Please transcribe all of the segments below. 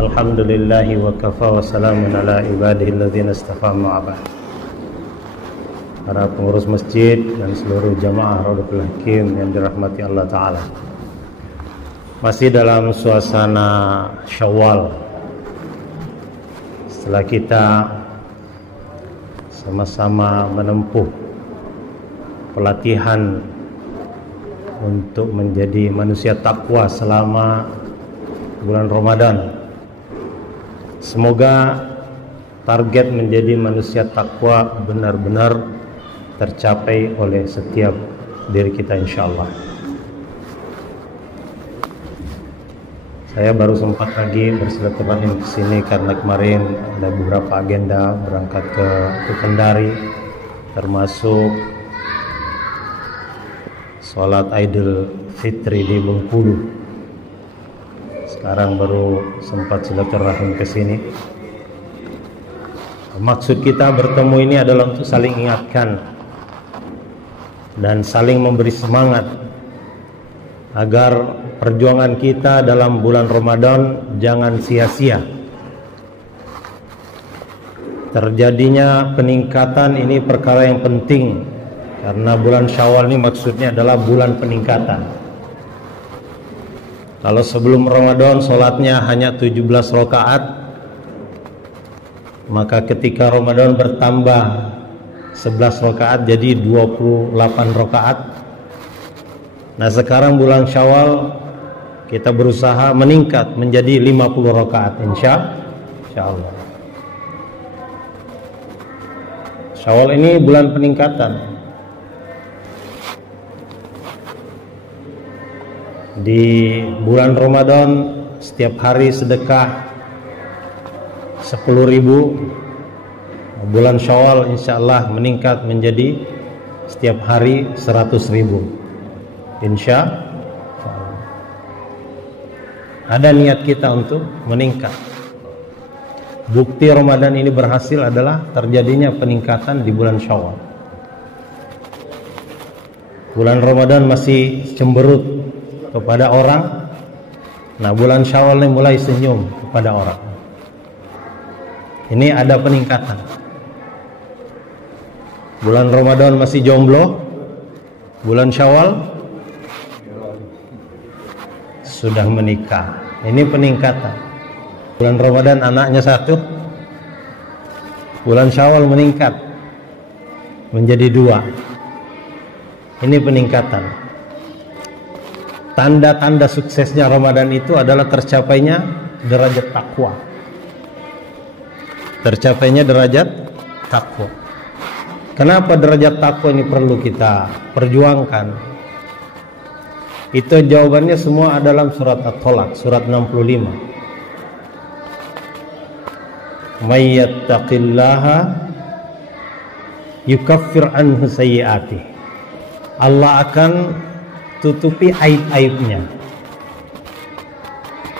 Alhamdulillahi wa kafa wa salamun ala ibadihi alladhina istafa ma'abad. Para pengurus masjid dan seluruh jamaah Raudatul Hakim yang dirahmati Allah Ta'ala, masih dalam suasana Syawal, setelah kita sama-sama menempuh pelatihan untuk menjadi manusia takwa selama bulan Ramadan. Semoga target menjadi manusia takwa benar-benar tercapai oleh setiap diri kita, insyaallah. Saya baru sempat lagi bersilaturahim ke sini karena kemarin ada beberapa agenda berangkat ke Kendari, termasuk sholat Idul Fitri di Bengkulu. Sekarang baru sempat silaturahim ke sini. Maksud kita bertemu ini adalah untuk saling ingatkan dan saling memberi semangat agar perjuangan kita dalam bulan Ramadan jangan sia-sia. Terjadinya peningkatan ini perkara yang penting, karena bulan Syawal ini maksudnya adalah bulan peningkatan. Kalau sebelum Ramadan sholatnya hanya 17 rakaat, maka ketika Ramadan bertambah 11 rakaat jadi 28 rakaat. Nah, sekarang bulan Syawal kita berusaha meningkat menjadi 50 rakaat, insyaallah. Syawal ini bulan peningkatan. Di bulan Ramadan setiap hari sedekah 10.000. Bulan Syawal insyaallah meningkat menjadi setiap hari 100.000, insyaallah. Ada niat kita untuk meningkat. Bukti Ramadan ini berhasil adalah terjadinya peningkatan di bulan Syawal. Bulan Ramadan masih cemberut kepada orang. Nah, bulan Syawal ini mulai senyum kepada orang. Ini ada peningkatan. Bulan Ramadan masih jomblo, bulan Syawal sudah menikah. Ini peningkatan. Bulan Ramadan anaknya 1, bulan Syawal meningkat menjadi 2. Ini peningkatan. Tanda-tanda suksesnya Ramadan itu adalah tercapainya derajat takwa. Tercapainya derajat takwa. Kenapa derajat takwa ini perlu kita perjuangkan? Itu jawabannya semua ada dalam surat At-Tolak, surat 65. May yattaqillaha yukaffir anhu sayyi'atih. Allah akan tutupi aib-aibnya.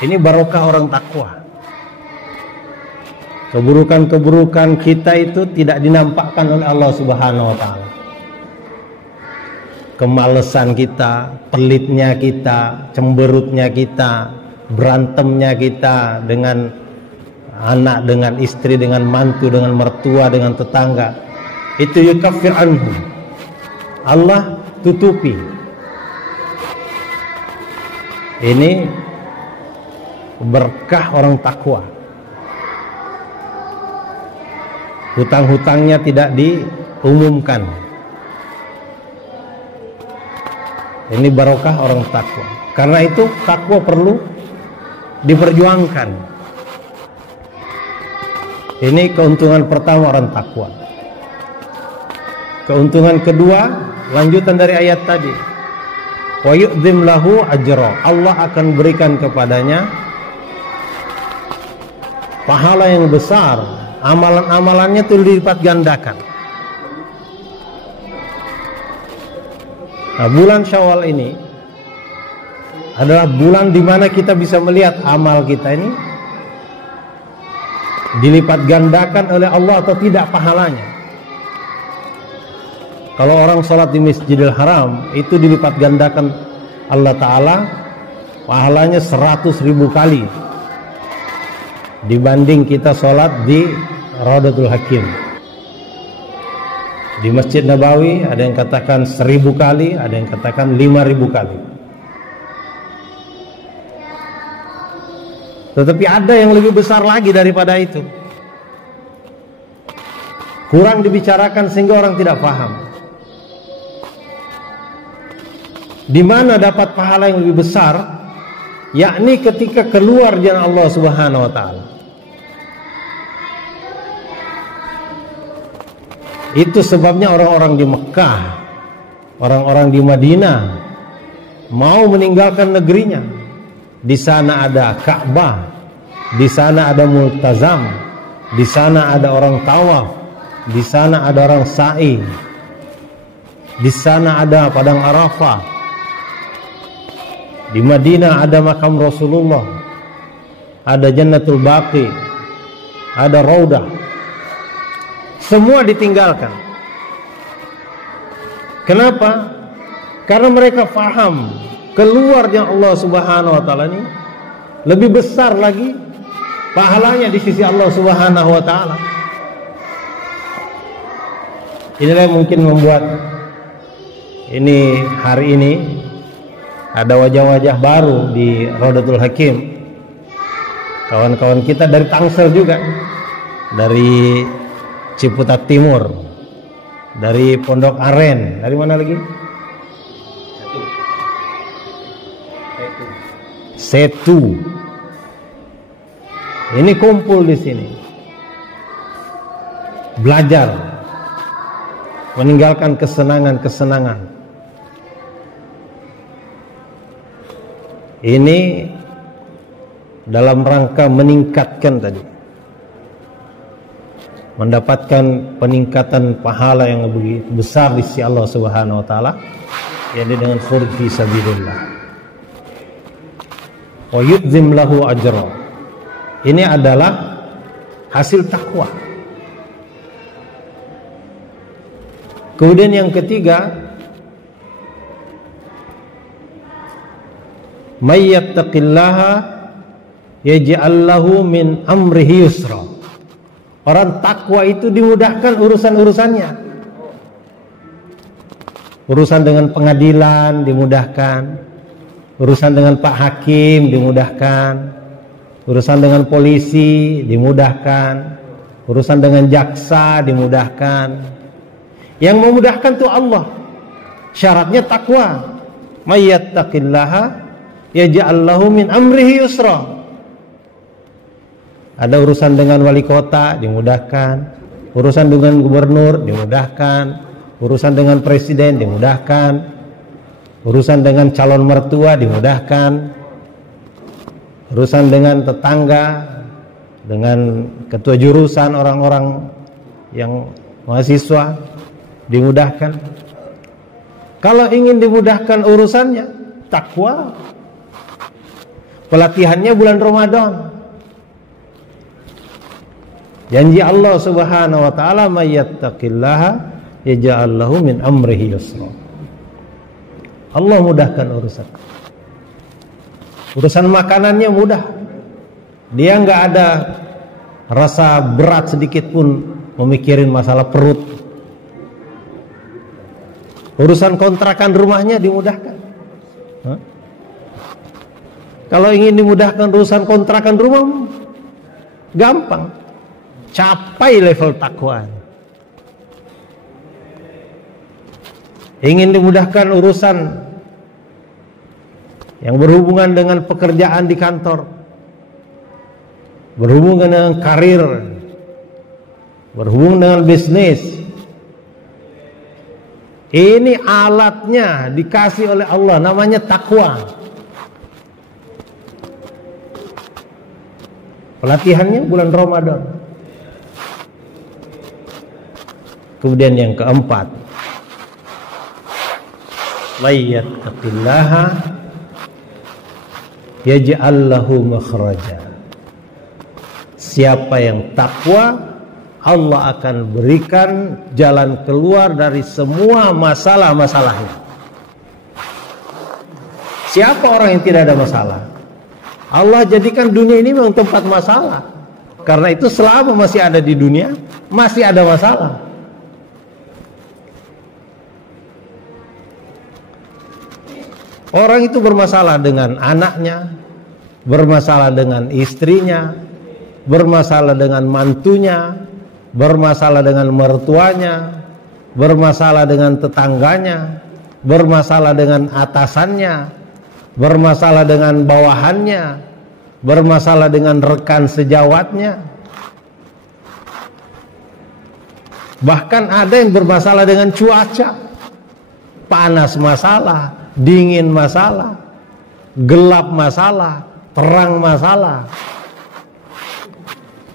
Ini barokah orang takwa. Keburukan-keburukan kita itu tidak dinampakkan oleh Allah Subhanahu wa Ta'ala. Kemalesan kita, pelitnya kita, cemberutnya kita, berantemnya kita dengan anak, dengan istri, dengan mantu, dengan mertua, dengan tetangga, itu yukaffir anhu. Allah tutupi. Ini berkah orang takwa. Hutang-hutangnya tidak diumumkan. Ini barokah orang takwa. Karena itu takwa perlu diperjuangkan. Ini keuntungan pertama orang takwa. Keuntungan kedua, lanjutan dari ayat tadi. Wa yu'dzim lahu ajra. Allah akan berikan kepadanya pahala yang besar. Amalan-amalannya itu dilipat gandakan. Nah, bulan Syawal ini adalah bulan di mana kita bisa melihat amal kita ini dilipat gandakan oleh Allah atau tidak pahalanya. Kalau orang sholat di Masjidil Haram itu dilipat gandakan Allah Ta'ala pahalanya 100.000 kali. dibanding kita sholat di Raudatul Hakim. Di Masjid Nabawi ada yang katakan 1000 kali, ada yang katakan 5000 kali. Tetapi ada yang lebih besar lagi daripada itu. Kurang dibicarakan sehingga orang tidak paham. Di mana dapat pahala yang lebih besar? Yakni ketika keluar jalan Allah Subhanahu wa taala. Itu sebabnya orang-orang di Mekah, orang-orang di Madinah mau meninggalkan negerinya. Di sana ada Ka'bah, di sana ada Multazam, di sana ada orang tawaf, di sana ada orang sa'i, di sana ada padang Arafah, di Madinah ada makam Rasulullah, ada Jannatul Baqi, ada Raudah. Semua ditinggalkan. Kenapa? Karena mereka faham keluarnya Allah Subhanahu wa taala ini lebih besar lagi pahalanya di sisi Allah Subhanahu wa taala. Inilah yang mungkin membuat ini hari ini ada wajah-wajah baru di Raudatul Hakim. Kawan-kawan kita dari Tangsel juga, dari Ciputat Timur, dari Pondok Aren, dari mana lagi? Setu. Ini kumpul di sini, belajar, meninggalkan kesenangan-kesenangan. Ini dalam rangka meningkatkan tadi, mendapatkan peningkatan pahala yang lebih besar di sisi Allah Subhanahu wa taala, yakni dengan khurj fi sabilillah. Wa yudzim lahu ajra. Ini adalah hasil takwa. Kemudian yang ketiga, may yattaqillaha yaj'al lahu min amrihi yusra. Orang takwa itu dimudahkan urusan-urusannya. Urusan dengan pengadilan dimudahkan, urusan dengan Pak Hakim dimudahkan, urusan dengan polisi dimudahkan, urusan dengan jaksa dimudahkan. Yang memudahkan itu Allah. Syaratnya takwa. May yattaqillaha yaj'al lahu min amrihi yusra. Ada urusan dengan wali kota dimudahkan, urusan dengan gubernur dimudahkan, urusan dengan presiden dimudahkan, urusan dengan calon mertua dimudahkan, urusan dengan tetangga, dengan ketua jurusan, orang-orang yang mahasiswa dimudahkan. Kalau ingin dimudahkan urusannya, takwa. Pelatihannya bulan Ramadan. Janji Allah Subhanahu wa taala, may yattaqillaha yaj'al lahu min amrihi yusra. Allah mudahkan urusan. Urusan makanannya mudah. Dia enggak ada rasa berat sedikit pun memikirin masalah perut. Urusan kontrakan rumahnya dimudahkan. Kalau ingin dimudahkan urusan kontrakan rumah, gampang. Capai level takwa. Ingin dimudahkan urusan yang berhubungan dengan pekerjaan di kantor, berhubungan dengan karir, berhubungan dengan bisnis. Ini alatnya dikasih oleh Allah, namanya takwa. Pelatihannya bulan Ramadan. Kemudian yang keempat, may yattaqillaha yaj'al lahu makhraja. Siapa yang takwa, Allah akan berikan jalan keluar dari semua masalah-masalahnya. Siapa orang yang tidak ada masalah? Allah jadikan dunia ini memang tempat masalah. Karena itu selama masih ada di dunia, masih ada masalah. Orang itu bermasalah dengan anaknya, bermasalah dengan istrinya, bermasalah dengan mantunya, bermasalah dengan mertuanya, bermasalah dengan tetangganya, bermasalah dengan atasannya, bermasalah dengan bawahannya, bermasalah dengan rekan sejawatnya. Bahkan ada yang bermasalah dengan cuaca. Panas masalah, dingin masalah, gelap masalah, terang masalah.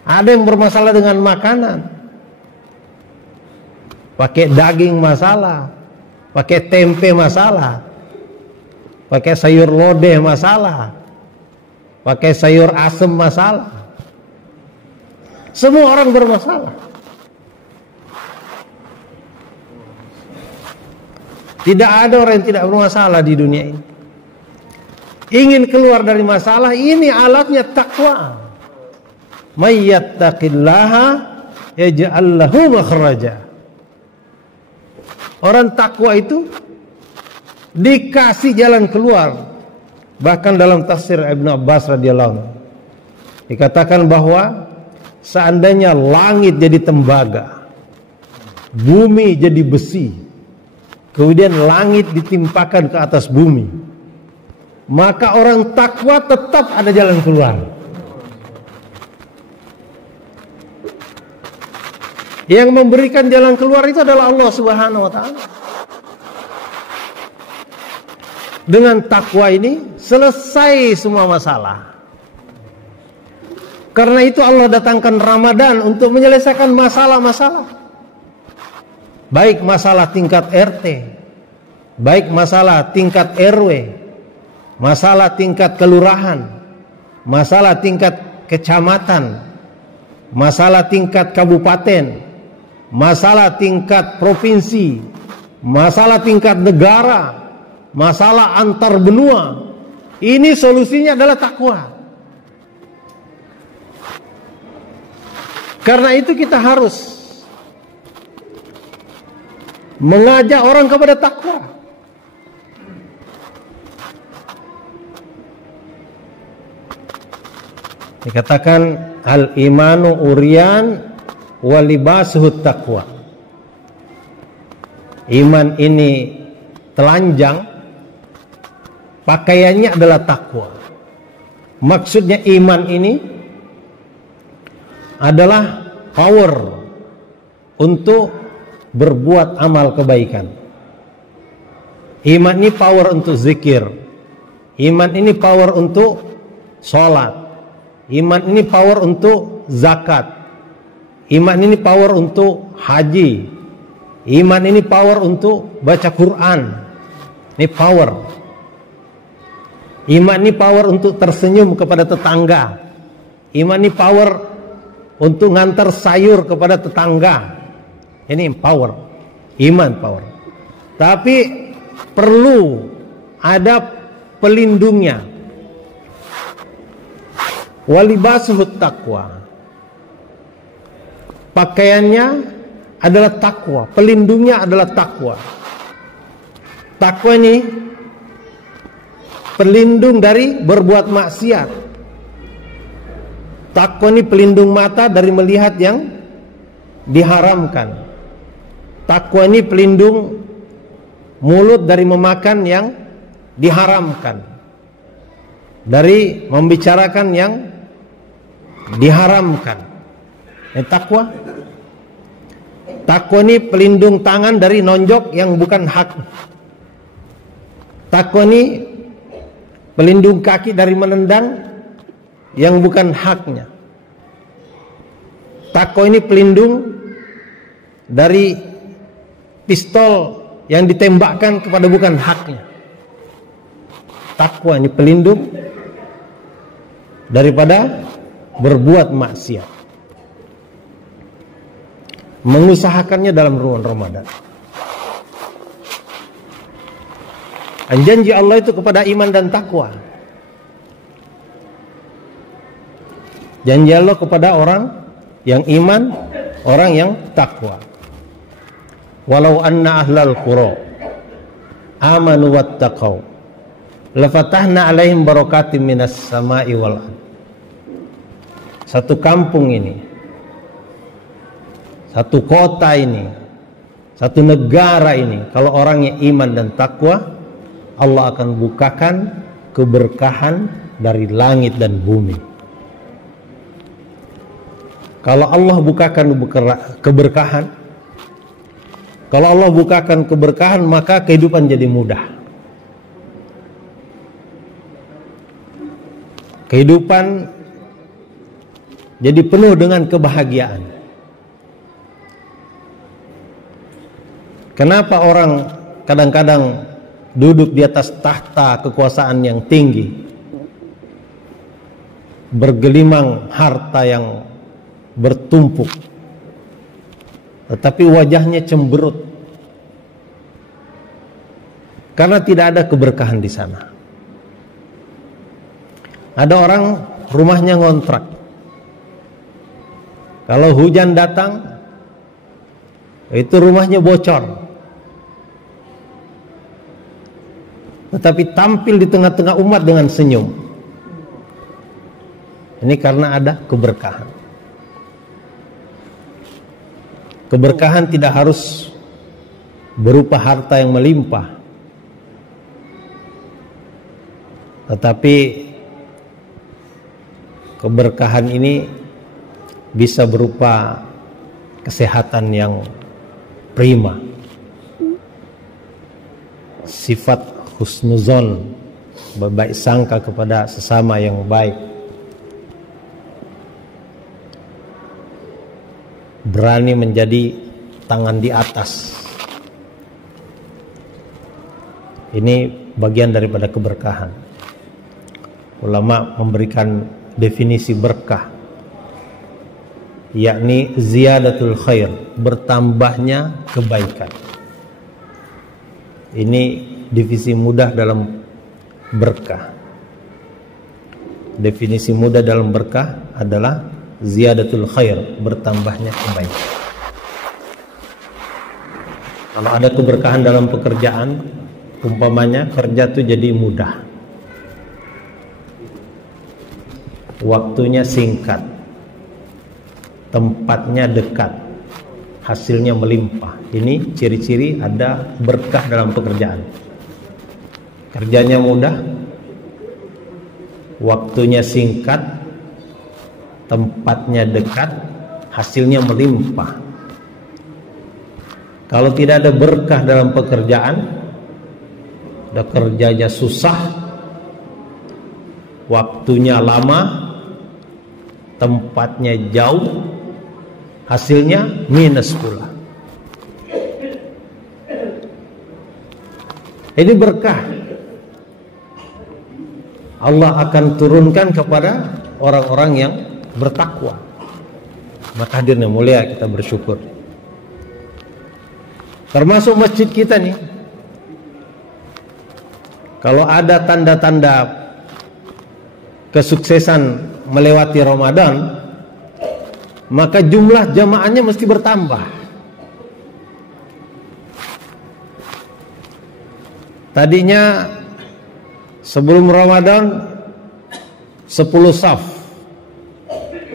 Ada yang bermasalah dengan makanan, pakai daging masalah, pakai tempe masalah, pakai sayur lodeh masalah, pakai sayur asem masalah. Semua orang bermasalah. Tidak ada orang yang tidak bermasalah di dunia ini. Ingin keluar dari masalah, ini alatnya takwa. May yattaqillaha yaj'al lahu makhraja. Orang takwa itu dikasih jalan keluar. Bahkan dalam tafsir Ibnu Abbas radhiyallahu anhu dikatakan bahwa seandainya langit jadi tembaga, bumi jadi besi, kemudian langit ditimpakan ke atas bumi, maka orang takwa tetap ada jalan keluar. Yang memberikan jalan keluar itu adalah Allah Subhanahu wa ta'ala. Dengan takwa ini selesai semua masalah. Karena itu Allah datangkan Ramadan untuk menyelesaikan masalah-masalah. Baik masalah tingkat RT, baik masalah tingkat RW, masalah tingkat kelurahan, masalah tingkat kecamatan, masalah tingkat kabupaten, masalah tingkat provinsi, masalah tingkat negara, masalah antar benua. Ini solusinya adalah takwa. Karena itu kita harus mengajak orang kepada takwa. Dikatakan al-imanu uriyan wa libasuhut taqwa. Iman ini telanjang, pakaiannya adalah takwa. Maksudnya iman ini adalah power untuk berbuat amal kebaikan. Iman ini power untuk zikir. Iman ini power untuk sholat. Iman ini power untuk zakat. Iman ini power untuk haji. Iman ini power untuk baca Quran. Ini power. Iman ini power untuk tersenyum kepada tetangga. Iman ini power untuk ngantar sayur kepada tetangga. Ini power. Iman power. Tapi perlu ada pelindungnya. Walibasuhut taqwa. Pakaiannya adalah takwa, pelindungnya adalah takwa. Takwa ini pelindung dari berbuat maksiat. Takwa ini pelindung mata dari melihat yang diharamkan. Takwa ini pelindung mulut dari memakan yang diharamkan, dari membicarakan yang diharamkan. Takwa. Takwa ini pelindung tangan dari nonjok yang bukan hak. Takwa ini pelindung kaki dari menendang yang bukan haknya. Takwa ini pelindung dari pistol yang ditembakkan kepada bukan haknya. Takwa ini pelindung daripada berbuat maksiat. Mengusahakannya dalam bulan Ramadan. Janji Allah itu kepada iman dan takwa. Janji Allah kepada orang yang iman, orang yang takwa. Walau anna ahlal qura amanu wattaqau lafatahna alaihim barakatim minas sama'i wal ardh. Satu kampung ini, satu kota ini, satu negara ini, kalau orangnya iman dan takwa, Allah akan bukakan keberkahan dari langit dan bumi. Kalau Allah bukakan keberkahan, kalau Allah bukakan keberkahan, maka kehidupan jadi mudah. Kehidupan jadi penuh dengan kebahagiaan. Kenapa orang kadang-kadang duduk di atas tahta kekuasaan yang tinggi, bergelimang harta yang bertumpuk, tetapi wajahnya cemberut? Karena tidak ada keberkahan di sana. Ada orang rumahnya ngontrak. Kalau hujan datang, itu rumahnya bocor. Tetapi tampil di tengah-tengah umat dengan senyum. Ini karena ada keberkahan. Keberkahan tidak harus berupa harta yang melimpah, tetapi keberkahan ini bisa berupa kesehatan yang prima, sifat husnuzon, berbaik sangka kepada sesama yang baik, berani menjadi tangan di atas. Ini bagian daripada keberkahan. Ulama memberikan definisi berkah, yakni ziyadatul khair, bertambahnya kebaikan. Ini definisi mudah dalam berkah. Definisi mudah dalam berkah adalah ziyadatul khair, bertambahnya kebaikan. Kalau ada keberkahan dalam pekerjaan, umpamanya kerja itu jadi mudah, waktunya singkat, tempatnya dekat, hasilnya melimpah. Ini ciri-ciri ada berkah dalam pekerjaan. Kerjanya mudah, waktunya singkat, tempatnya dekat, hasilnya melimpah. Kalau tidak ada berkah dalam pekerjaan, ada kerjanya susah, waktunya lama, tempatnya jauh, hasilnya minus pula. Ini berkah Allah akan turunkan kepada orang-orang yang bertakwa. Maka hadirnya mulia, kita bersyukur. Termasuk masjid kita nih, kalau ada tanda-tanda kesuksesan melewati Ramadan, maka jumlah jamaahnya mesti bertambah. Tadinya sebelum Ramadan 10 saf,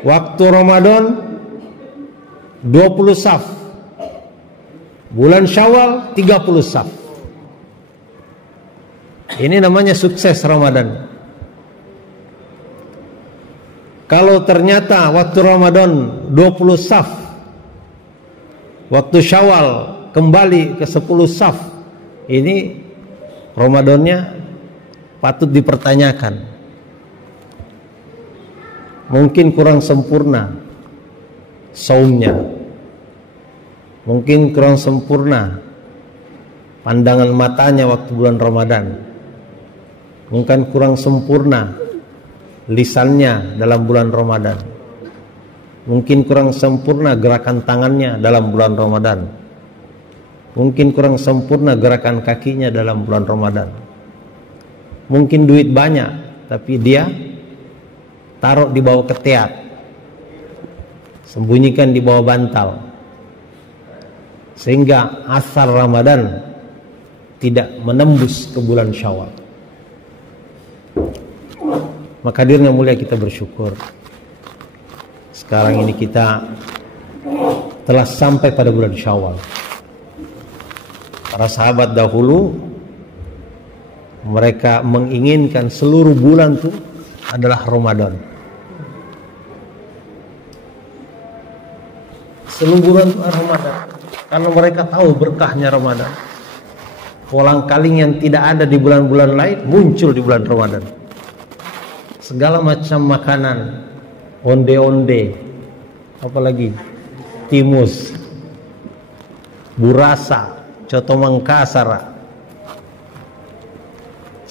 waktu Ramadan 20 saf, bulan Syawal 30 saf. Ini namanya sukses Ramadan. Kalau ternyata waktu Ramadan 20 saf, waktu Syawal kembali ke 10 saf, ini Ramadannya patut dipertanyakan. Mungkin kurang sempurna saumnya, mungkin kurang sempurna pandangan matanya waktu bulan Ramadan, mungkin kurang sempurna lisannya dalam bulan Ramadan, mungkin kurang sempurna gerakan tangannya dalam bulan Ramadan, mungkin kurang sempurna gerakan kakinya dalam bulan Ramadan. Mungkin duit banyak, tapi dia taruh di bawah ketiak, sembunyikan di bawah bantal, sehingga asar Ramadan tidak menembus ke bulan Syawal. Maka hadirnya mulia kita bersyukur, sekarang ini kita telah sampai pada bulan Syawal. Para sahabat dahulu mereka menginginkan seluruh bulan itu adalah Ramadan. Seluruh bulan Ramadan, karena mereka tahu berkahnya Ramadan. Kolang-kaling yang tidak ada di bulan-bulan lain muncul di bulan Ramadan. Segala macam makanan, onde-onde, apalagi timus, burasa, coto mangkasar,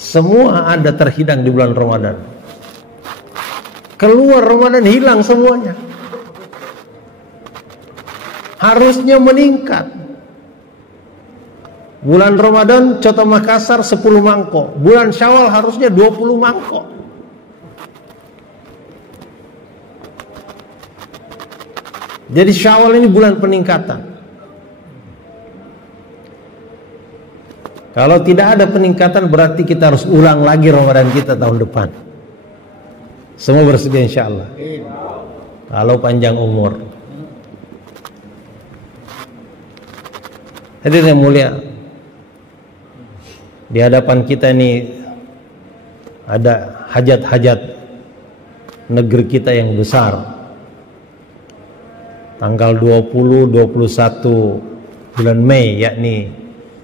semua ada terhidang di bulan Ramadan. Keluar Ramadan hilang semuanya. Harusnya meningkat. Bulan Ramadan coto Makassar 10 mangkok, bulan Syawal harusnya 20 mangkok. Jadi Syawal ini bulan peningkatan. Kalau tidak ada peningkatan berarti kita harus ulang lagi Ramadan kita tahun depan. Semua bersedia insya Allah. Kalau panjang umur. Hadirin yang mulia, di hadapan kita ini ada hajat-hajat negeri kita yang besar. Tanggal 20, 21 bulan Mei, yakni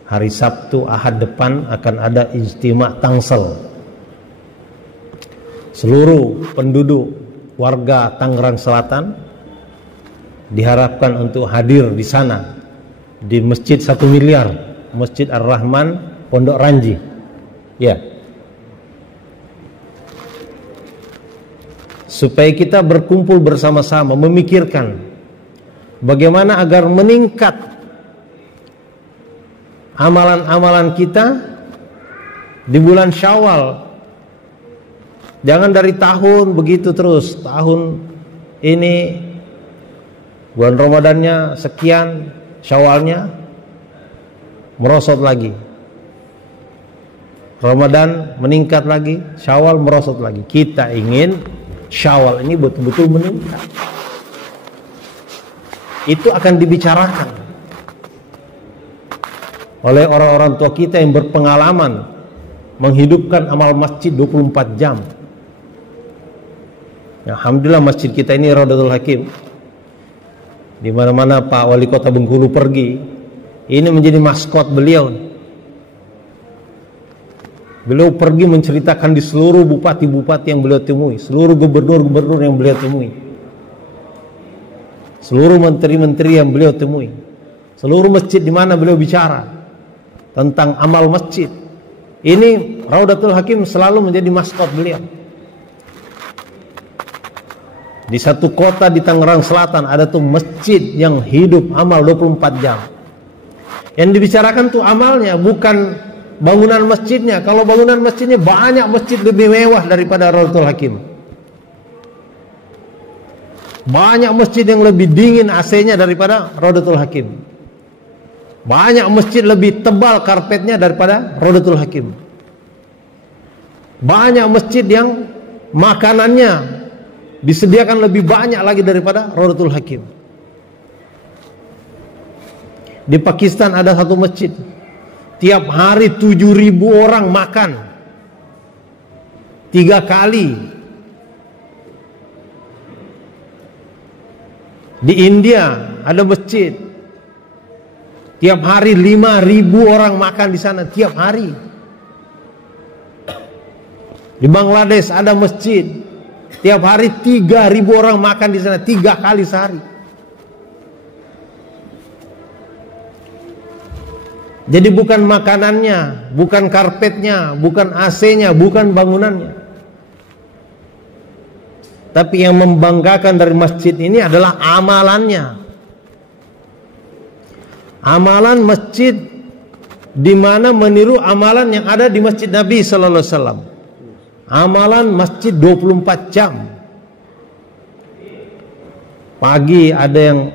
hari Sabtu Ahad depan akan ada ijtima Tangsel. Seluruh penduduk warga Tangerang Selatan diharapkan untuk hadir di sana, di Masjid 1 Miliar, Masjid Ar-Rahman, Pondok Ranji. Ya. Supaya kita berkumpul bersama-sama memikirkan bagaimana agar meningkat amalan-amalan kita di bulan Syawal. Jangan dari tahun begitu terus. Tahun ini bulan Ramadannya sekian, Syawalnya merosot lagi. Ramadan meningkat lagi, Syawal merosot lagi. Kita ingin Syawal ini betul-betul meningkat. Itu akan dibicarakan oleh orang-orang tua kita yang berpengalaman menghidupkan amal masjid 24 jam. Ya, alhamdulillah masjid kita ini Raudatul Hakim. Di mana-mana Pak Wali Kota Bengkulu pergi, ini menjadi maskot beliau. Beliau pergi menceritakan di seluruh bupati-bupati yang beliau temui, seluruh gubernur-gubernur yang beliau temui, seluruh menteri-menteri yang beliau temui, seluruh masjid di mana beliau bicara tentang amal masjid. Ini Raudatul Hakim selalu menjadi maskot beliau. Di satu kota di Tangerang Selatan ada tuh masjid yang hidup amal 24 jam. Yang dibicarakan tuh amalnya, bukan bangunan masjidnya. Kalau bangunan masjidnya banyak masjid lebih mewah daripada Raudatul Hakim. Banyak masjid yang lebih dingin AC-nya daripada Raudatul Hakim. Banyak masjid lebih tebal karpetnya daripada Raudatul Hakim. Banyak masjid yang makanannya disediakan lebih banyak lagi daripada Raudatul Hakim. Di Pakistan ada satu masjid, tiap hari 7.000 orang makan 3 kali. Di India ada masjid, tiap hari 5.000 orang makan di sana tiap hari. Di Bangladesh ada masjid, tiap hari 3.000 orang makan di sana 3 kali sehari. Jadi bukan makanannya, bukan karpetnya, bukan AC-nya, bukan bangunannya. Tapi yang membanggakan dari masjid ini adalah amalannya. Amalan masjid di mana meniru amalan yang ada di Masjid Nabi sallallahu alaihi wasallam. Amalan masjid 24 jam. Pagi ada yang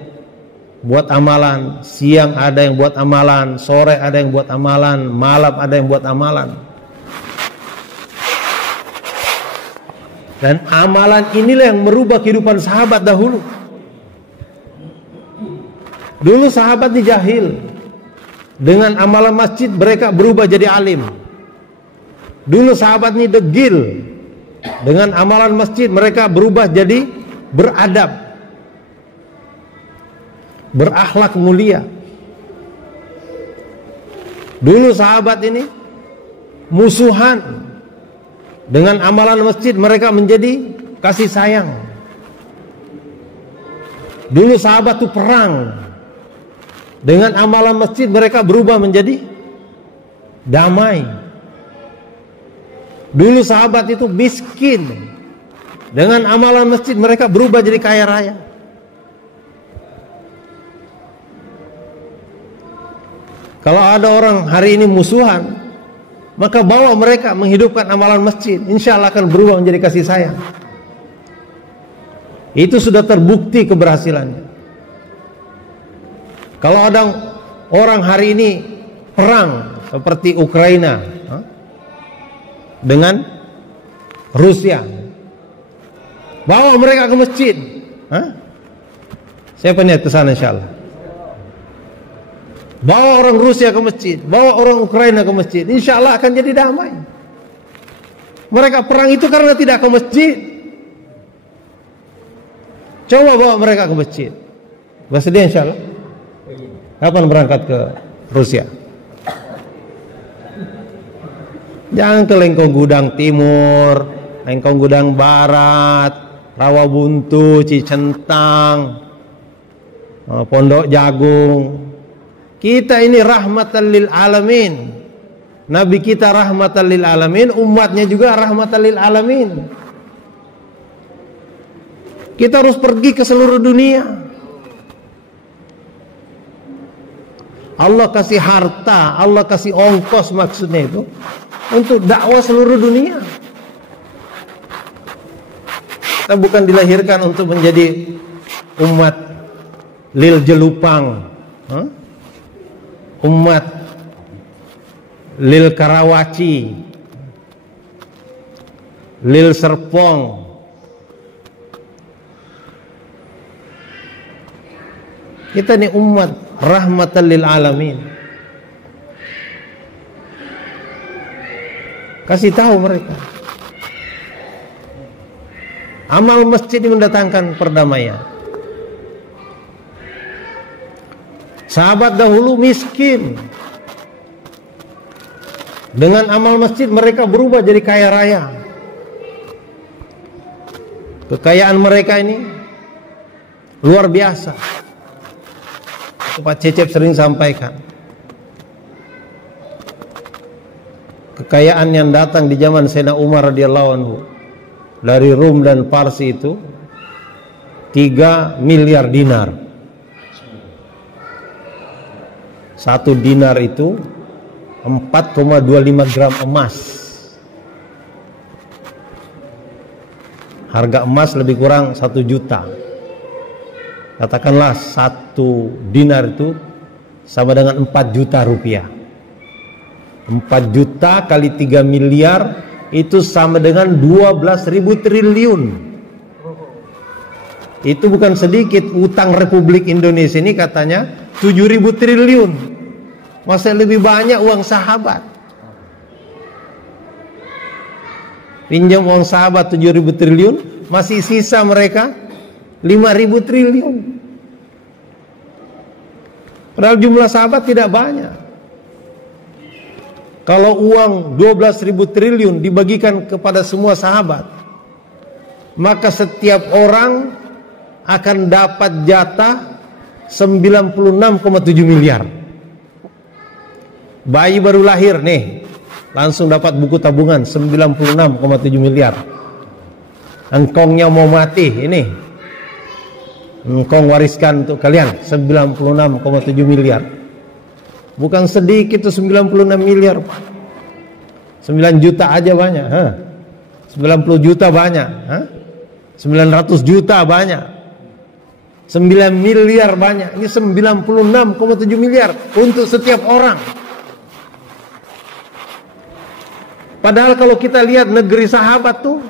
buat amalan, siang ada yang buat amalan, sore ada yang buat amalan, malam ada yang buat amalan. Dan amalan inilah yang merubah kehidupan sahabat dahulu. Dulu sahabat ini jahil. Dengan amalan masjid mereka berubah jadi alim. Dulu sahabat ini degil. Dengan amalan masjid mereka berubah jadi beradab, berakhlak mulia. Dulu sahabat ini musuhan. Dengan amalan masjid mereka menjadi kasih sayang. Dulu sahabat itu perang. Dengan amalan masjid mereka berubah menjadi damai. Dulu sahabat itu miskin. Dengan amalan masjid mereka berubah jadi kaya raya. Kalau ada orang hari ini musuhan, maka bawa mereka menghidupkan amalan masjid, insya Allah akan berubah menjadi kasih sayang. Itu sudah terbukti keberhasilannya. Kalau ada orang hari ini perang seperti Ukraina dengan Rusia, bawa mereka ke masjid. Siapa niat ke sana insya Allah? Bawa orang Rusia ke masjid, bawa orang Ukraina ke masjid, insya Allah akan jadi damai. Mereka perang itu karena tidak ke masjid. Coba bawa mereka ke masjid. Bersedia insya Allah? Kapan berangkat ke Rusia? Jangan ke Lengkong Gudang Timur, Lengkong Gudang Barat, Rawabuntu, Cicentang, Pondok Jagung. Kita ini rahmatan lil alamin. Nabi kita rahmatan lil alamin, umatnya juga rahmatan lil alamin. Kita harus pergi ke seluruh dunia. Allah kasih harta, Allah kasih ongkos maksudnya itu untuk dakwah seluruh dunia. Kita bukan dilahirkan untuk menjadi umat lil jelupang, umat lil Karawaci, lil Serpong. Kita ini umat rahmatan lil alamin. Kasih tahu mereka. Amal masjid ini mendatangkan perdamaian. Sahabat dahulu miskin. Dengan amal masjid mereka berubah jadi kaya raya. Kekayaan mereka ini luar biasa. Pak Cecep sering sampaikan. Kekayaan yang datang di zaman Sayyidina Umar radhiyallahu anhu dari Rum dan Parsi itu 3 miliar dinar. 1 dinar itu 4,25 gram emas. Harga emas lebih kurang 1 juta. Katakanlah 1 dinar itu sama dengan 4 juta rupiah. 4 juta kali 3 miliar itu sama dengan 12.000 triliun. Itu bukan sedikit. Utang Republik Indonesia ini katanya 7.000 triliun. Masih lebih banyak uang sahabat. Pinjam uang sahabat 7.000 triliun, masih sisa mereka 5.000 triliun. Padahal jumlah sahabat tidak banyak. Kalau uang 12.000 triliun dibagikan kepada semua sahabat, maka setiap orang akan dapat jatah 96,7 miliar. Bayi baru lahir nih, langsung dapat buku tabungan 96,7 miliar. Engkongnya mau mati ini, engkong wariskan untuk kalian 96,7 miliar. Bukan sedikit tuh 96 miliar. 9 juta aja banyak, 90 juta banyak, 900 juta banyak. 9 miliar banyak, ini 96,7 miliar untuk setiap orang. Padahal kalau kita lihat negeri sahabat tuh,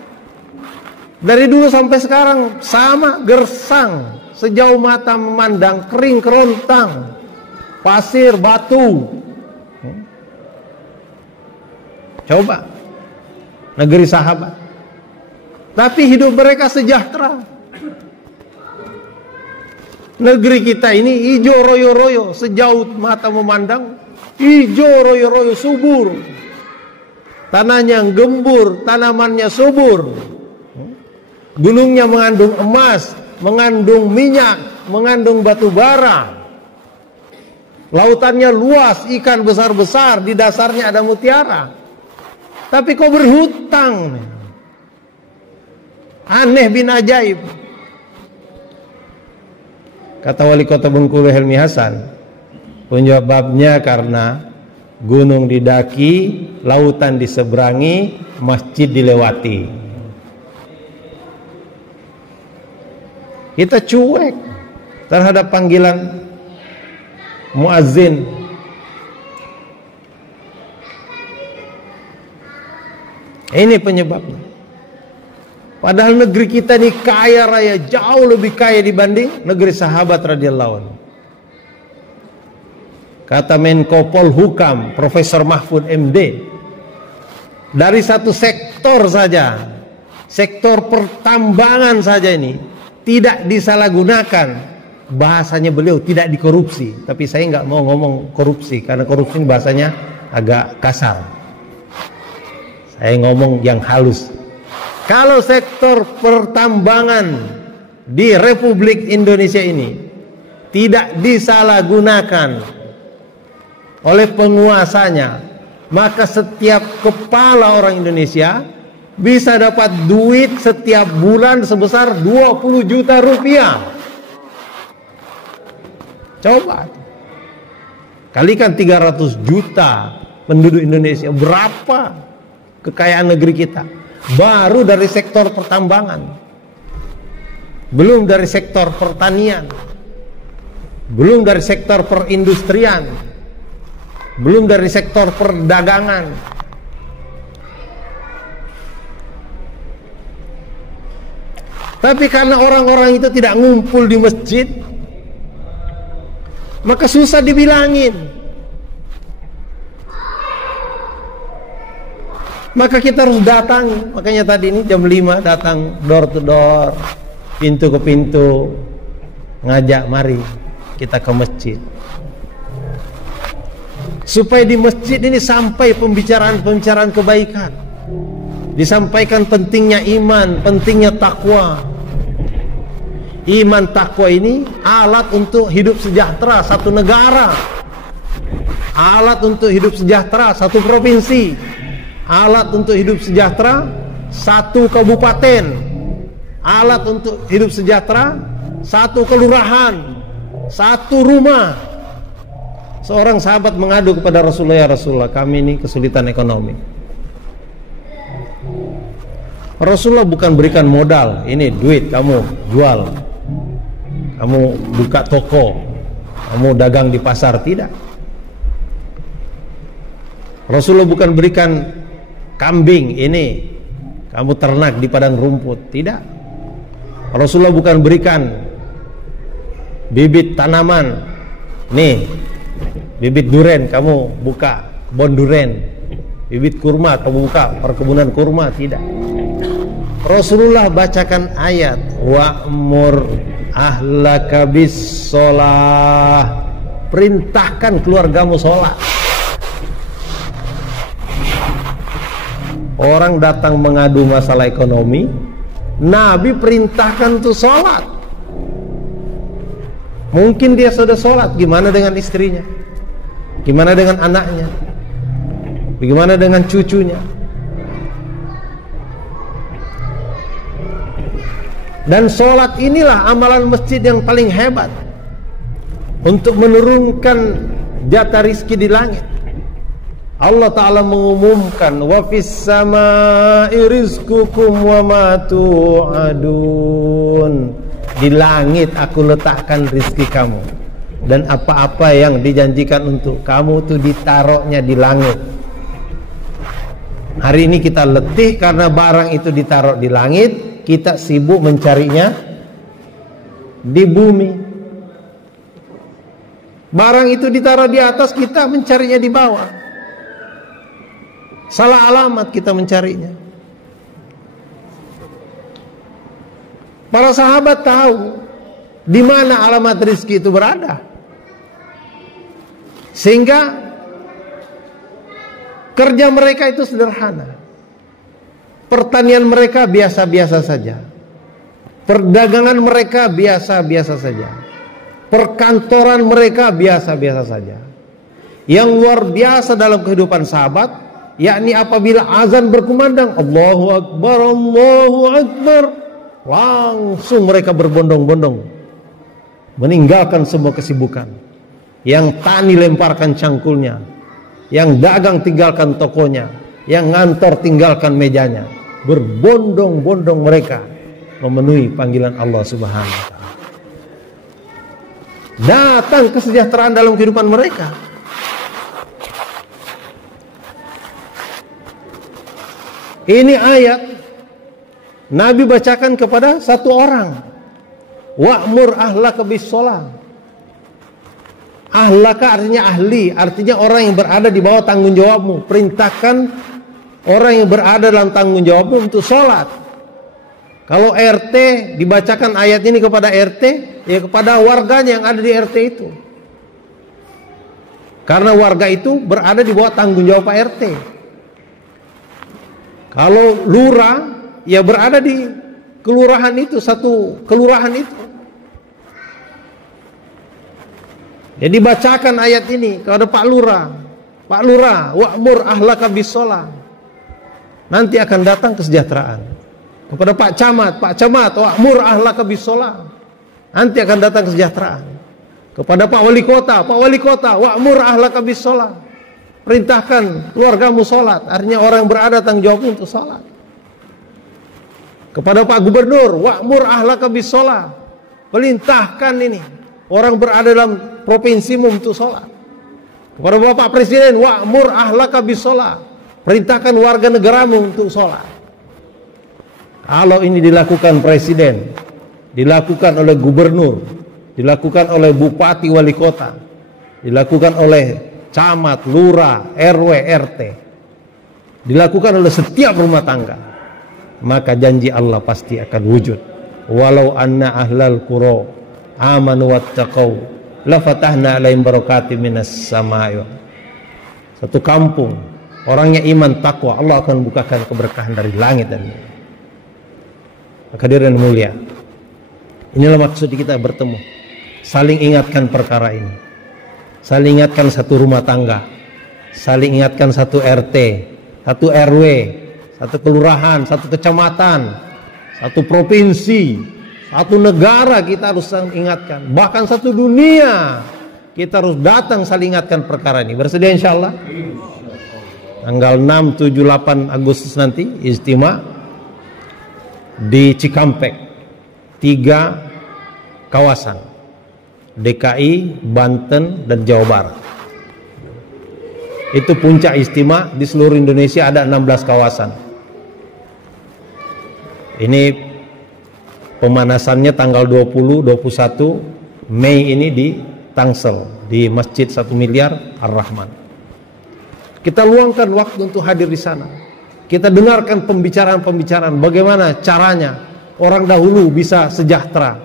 dari dulu sampai sekarang sama, gersang, sejauh mata memandang, kering kerontang, pasir, batu. Coba negeri sahabat, tapi hidup mereka sejahtera. Negeri kita ini hijau royo-royo, sejauh mata memandang, hijau royo-royo, subur. Tanahnya gembur, tanamannya subur. Gunungnya mengandung emas, mengandung minyak, mengandung batu bara. Lautannya luas, ikan besar-besar, di dasarnya ada mutiara. Tapi kok berhutang? Aneh bin ajaib. Kata wali kota Bengkulu Helmi Hasan, penyebabnya karena gunung didaki, lautan diseberangi, masjid dilewati. Kita cuek terhadap panggilan muazzin. Ini penyebabnya. Padahal negeri kita ini kaya raya, jauh lebih kaya dibanding negeri sahabat radhiyallahu anhu. Kata Menko Polhukam Profesor Mahfud MD, dari satu sektor saja, sektor pertambangan saja ini tidak disalahgunakan. Bahasanya beliau tidak dikorupsi, tapi saya nggak mau ngomong korupsi karena korupsi bahasanya agak kasar. Saya ngomong yang halus. Kalau sektor pertambangan di Republik Indonesia ini tidak disalahgunakan oleh penguasanya, maka setiap kepala orang Indonesia bisa dapat duit setiap bulan sebesar 20 juta rupiah. Coba kalikan 300 juta penduduk Indonesia, berapa kekayaan negeri kita? Baru dari sektor pertambangan, belum dari sektor pertanian, belum dari sektor perindustrian, belum dari sektor perdagangan. Tapi karena orang-orang itu tidak ngumpul di masjid, maka susah dibilangin. Maka kita harus datang. Makanya tadi ini jam 5 datang door to door, pintu ke pintu, ngajak mari kita ke masjid, supaya di masjid ini sampai pembicaraan-pembicaraan kebaikan, disampaikan pentingnya iman, pentingnya takwa. Iman takwa ini alat untuk hidup sejahtera satu negara, alat untuk hidup sejahtera satu provinsi, alat untuk hidup sejahtera satu kabupaten, alat untuk hidup sejahtera satu kelurahan, satu rumah. Seorang sahabat mengadu kepada Rasulullah, ya Rasulullah, kami ini kesulitan ekonomi. Rasulullah bukan berikan modal, ini duit kamu jual, kamu buka toko, kamu dagang di pasar, tidak. Rasulullah bukan berikan kambing, ini kamu ternak di padang rumput, tidak. Rasulullah bukan berikan bibit tanaman, nih bibit duren, kamu buka kebun duren. Bibit kurma, kamu buka perkebunan kurma, tidak. Rasulullah bacakan ayat wa'mur ahlaka bis sholah, perintahkan keluargamu sholat. Orang datang mengadu masalah ekonomi, Nabi perintahkan tuh sholat. Mungkin dia sudah sholat, gimana dengan istrinya? Gimana dengan anaknya? Bagaimana dengan cucunya? Dan sholat inilah amalan masjid yang paling hebat untuk menurunkan jatah rizki di langit. Allah Ta'ala mengumumkan wa fis samai rizqukum wa ma tu'adun, Di langit aku letakkan rizki kamu. Dan apa-apa yang dijanjikan untuk kamu itu ditaruhnya di langit. Hari ini kita letih karena barang itu ditaruh di langit, kita sibuk mencarinya di bumi. Barang itu ditaruh di atas, kita mencarinya di bawah. Salah alamat kita mencarinya. Para sahabat tahu di mana alamat rizki itu berada. Sehingga kerja mereka itu sederhana. Pertanian mereka biasa-biasa saja. Perdagangan mereka biasa-biasa saja. Perkantoran mereka biasa-biasa saja. Yang luar biasa dalam kehidupan sahabat, yakni apabila azan berkumandang, Allahu Akbar, Allahu Akbar, langsung mereka berbondong-bondong meninggalkan semua kesibukan. Yang tani lemparkan cangkulnya, yang dagang tinggalkan tokonya, yang ngantor tinggalkan mejanya. Berbondong-bondong mereka memenuhi panggilan Allah Subhanahu wa ta'ala. Datang kesejahteraan dalam kehidupan mereka. Ini ayat Nabi bacakan kepada satu orang. Wa'mur ahlaka bis-shalah. Ahlaka artinya ahli, artinya orang yang berada di bawah tanggung jawabmu. Perintahkan orang yang berada dalam tanggung jawabmu untuk sholat. Kalau RT, dibacakan ayat ini kepada RT, ya kepada warganya yang ada di RT itu. Karena warga itu berada di bawah tanggung jawab Pak RT. Kalau lurah, ya berada di kelurahan itu, satu kelurahan itu. Jadi bacakan ayat ini kepada Pak Lurah. Pak Lurah, wa'mur ahlaka bis-shalah. Nanti akan datang kesejahteraan. Kepada Pak Camat, wa'mur ahlaka bis-shalah. Nanti akan datang kesejahteraan. Kepada Pak Wali Kota, wa'mur ahlaka bis-shalah. Perintahkan keluargamu sholat. Artinya orang yang berada tanggung jawab untuk sholat. Kepada Pak Gubernur, wa'mur ahlaka bis-shalah. Perintahkan ini orang berada dalam provinsimu untuk sholat. Kepada Bapak Presiden, wa'mur ahlaka bis-shalah. Perintahkan warga negaramu untuk sholat. Kalau ini dilakukan presiden, dilakukan oleh gubernur, dilakukan oleh bupati wali kota, dilakukan oleh camat, lurah, RW, RT, dilakukan oleh setiap rumah tangga, maka janji Allah pasti akan wujud. Walau anna ahlal qura amanu wattaqau la fatahna alaihim barakatim minas samaa'i. Satu kampung orangnya iman takwa, Allah akan bukakan keberkahan dari langit dan bumi. Hadirin mulia, inilah maksud kita bertemu, saling ingatkan perkara ini, saling ingatkan satu rumah tangga, saling ingatkan satu RT, satu RW, satu kelurahan, satu kecamatan, satu provinsi, satu negara. Kita harus saling ingatkan, bahkan satu dunia kita harus datang saling ingatkan perkara ini. Bersedia insyaallah? Tanggal 6, 7, 8 Agustus nanti ijtima di Cikampek, 3 kawasan, DKI, Banten, dan Jawa Barat. Itu puncak istimewa. Di seluruh Indonesia ada 16 kawasan. Ini pemanasannya tanggal 20, 21 Mei ini di Tangsel, di Masjid 1 Miliar Ar-Rahman. Kita luangkan waktu untuk hadir di sana. Kita dengarkan pembicaraan-pembicaraan bagaimana caranya orang dahulu bisa sejahtera,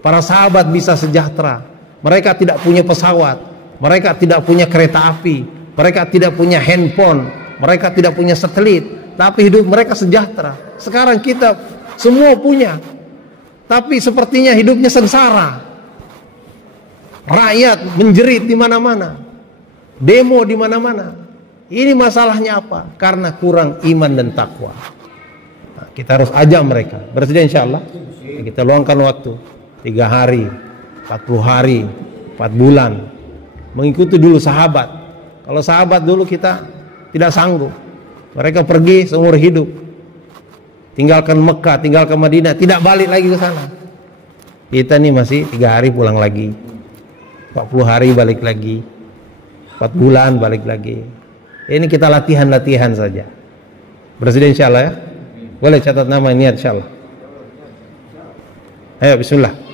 para sahabat bisa sejahtera. Mereka tidak punya pesawat, mereka tidak punya kereta api, mereka tidak punya handphone, mereka tidak punya satelit, tapi hidup mereka sejahtera. Sekarang kita semua punya, tapi sepertinya hidupnya sengsara. Rakyat menjerit di mana-mana, demo di mana-mana. Ini masalahnya apa? Karena kurang iman dan takwa. Nah, kita harus ajak mereka. Bersedia insyaallah? Kita luangkan waktu 3 hari, 40 hari, 4 bulan, mengikuti dulu sahabat. Kalau sahabat dulu kita tidak sanggup. Mereka pergi seumur hidup, tinggalkan Mekah, tinggalkan Madinah, tidak balik lagi ke sana. Kita nih masih 3 hari pulang lagi, 40 hari balik lagi, 4 bulan balik lagi. Ini kita latihan-latihan saja. Presiden insyaallah ya. Boleh catat nama niat insyaallah. Ayo bismillah.